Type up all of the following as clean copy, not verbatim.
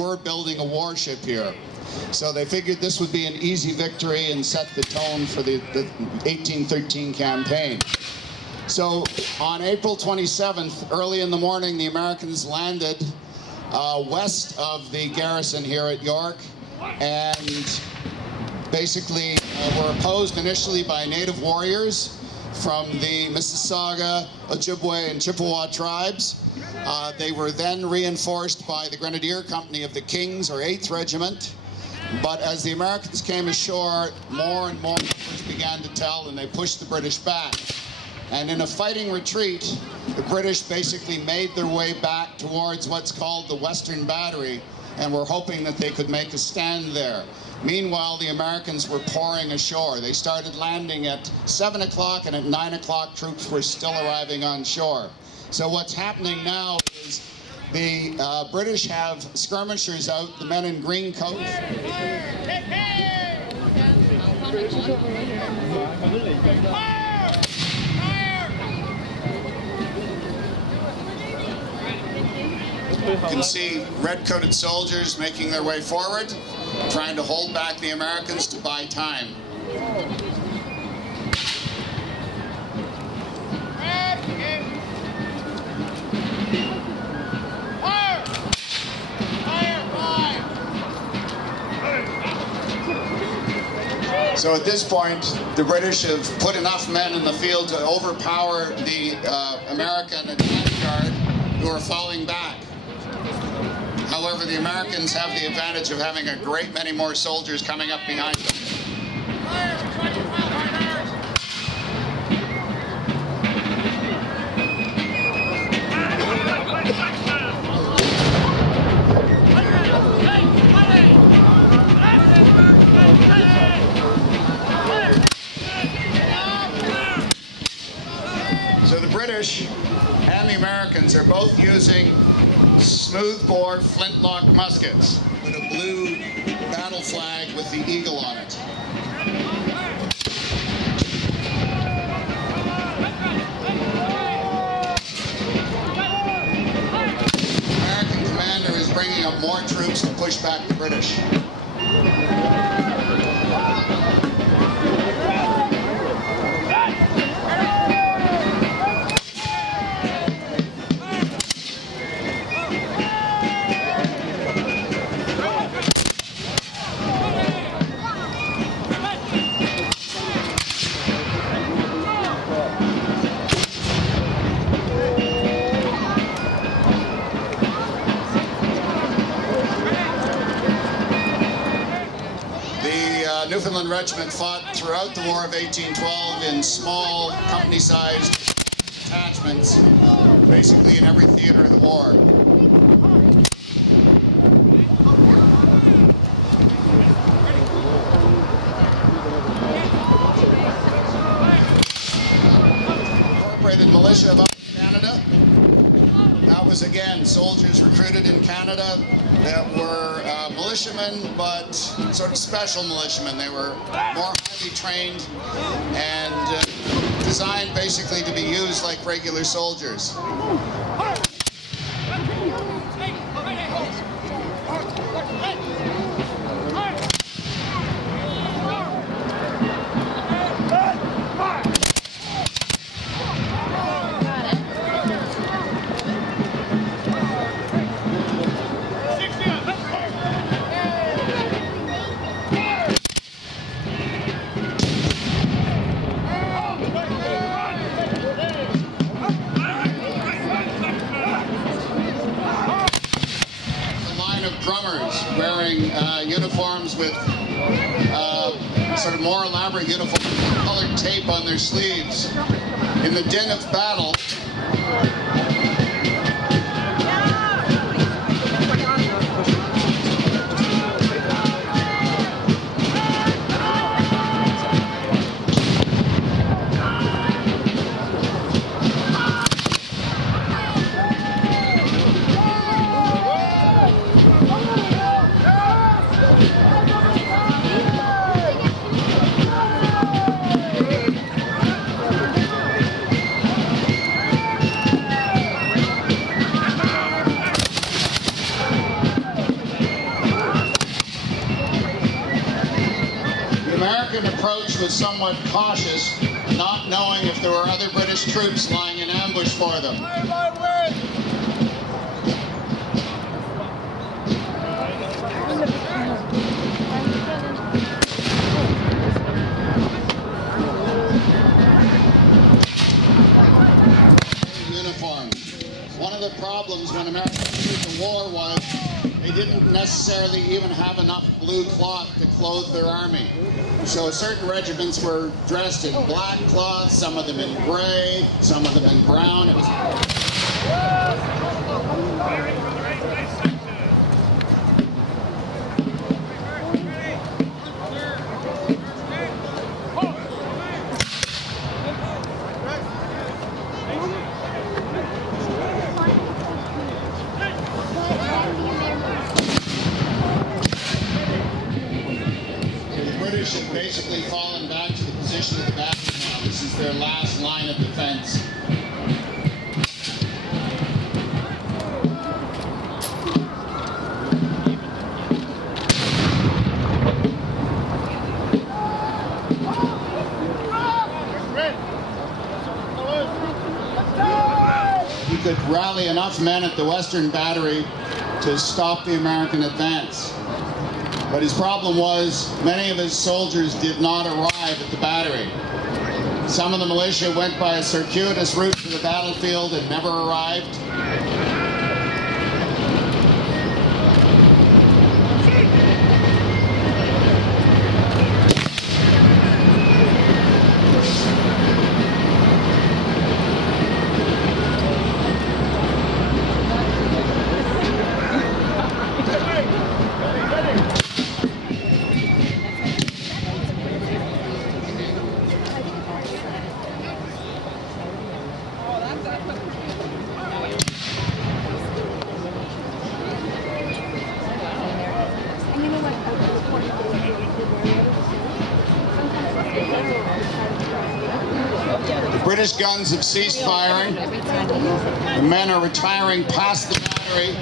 were building a warship here. So they figured this would be an easy victory and set the tone for the 1813 campaign. So on April 27th, early in the morning, the Americans landed west of the garrison here at York, and basically were opposed initially by native warriors from the Mississauga, Ojibwe, and Chippewa tribes. They were then reinforced by the Grenadier Company of the Kings, or 8th Regiment. But as the Americans came ashore, more and more numbers began to tell, and they pushed the British back. And in a fighting retreat, the British basically made their way back towards what's called the Western Battery, and were hoping that they could make a stand there. Meanwhile, the Americans were pouring ashore. They started landing at 7 o'clock, and at 9 o'clock, troops were still arriving on shore. So what's happening now is the British have skirmishers out, the men in green coats. You can see red-coated soldiers making their way forward, trying to hold back the Americans to buy time. So at this point, the British have put enough men in the field to overpower the American advance guard who are falling back. However, the Americans have the advantage of having a great many more soldiers coming up behind them. So the British and the Americans are both using smoothbore flintlock muskets with a blue battle flag with the eagle on it. The American commander is bringing up more troops to push back the British. Newfoundland Regiment fought throughout the War of 1812 in small, company-sized detachments, basically in every theater of the war. Incorporated Militia of Canada. That was, again, soldiers recruited in Canada that were militiamen, but sort of special militiamen. They were more highly trained and designed basically to be used like regular soldiers. Drummers wearing uniforms with sort of more elaborate uniforms with colored tape on their sleeves. In the din of battle, American approach was somewhat cautious, not knowing if there were other British troops lying in ambush for them. Uniform. One of the problems when Americans entered the war was they didn't necessarily even have enough blue cloth to clothe their army. So certain regiments were dressed in black cloth, some of them in gray, some of them in brown. It was have basically fallen back to the position of the battle now. This is their last line of defense. He could rally enough men at the Western Battery to stop the American advance. But his problem was many of his soldiers did not arrive at the battery. Some of the militia went by a circuitous route to the battlefield and never arrived. The British guns have ceased firing. The men are retiring past the battery.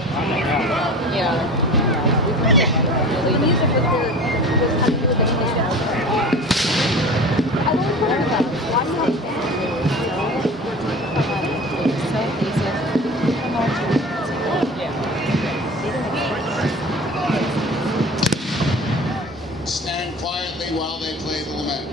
Stand quietly while they play the lament.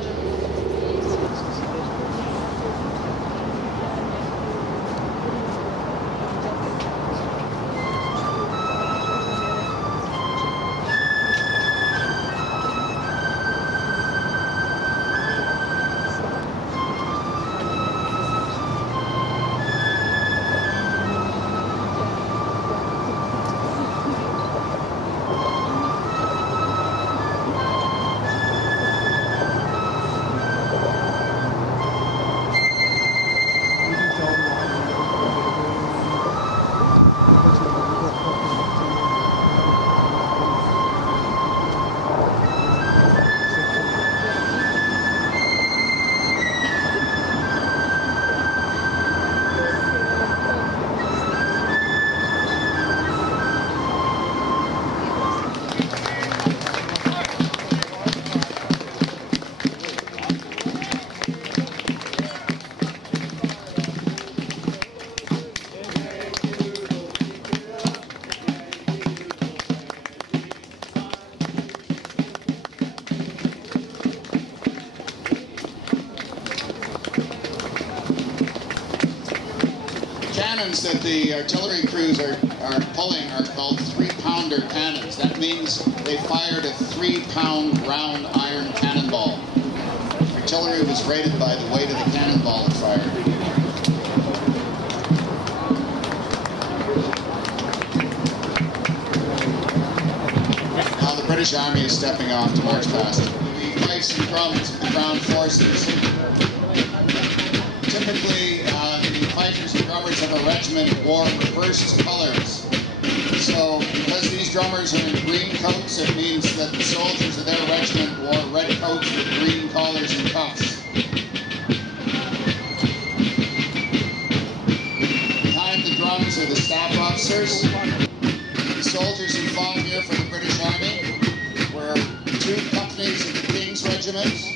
Cannons that the artillery crews are pulling are called 3-pounder cannons. That means they fired a 3-pound round iron cannonball. Artillery was rated by the weight of the cannonball it fired. Now the British Army is stepping off to march past it. The pipes and drums of the ground forces. Typically, the fighters and drummers of a regiment wore reversed colors. So, because these drummers are in green coats, it means that the soldiers of their regiment wore red coats with green collars and cuffs. Behind the drums are the staff officers. The soldiers who fought here for the British Army were 2 companies of the King's Regiment. Regiment,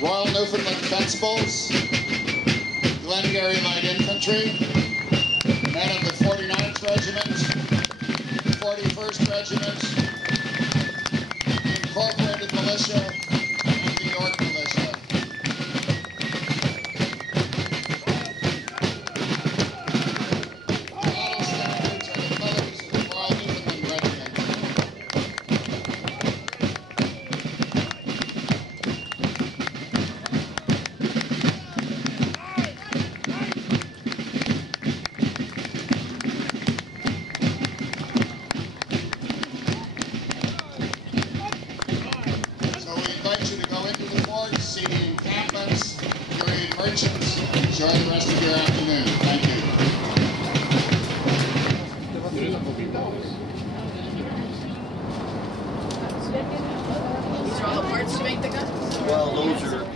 Royal Newfoundland Fencibles, Glengarry Light Infantry, men of the 49th Regiment, 41st Regiment, Incorporated Militia, and the York Militia. Battle standards are the colors of the Royal Newfoundland Regiment. So we invite you to go into the fort, see the encampments, Erie merchants, and enjoy the rest of your afternoon. Thank you. These are all the parts to make the gun? Well, those are.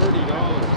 $30.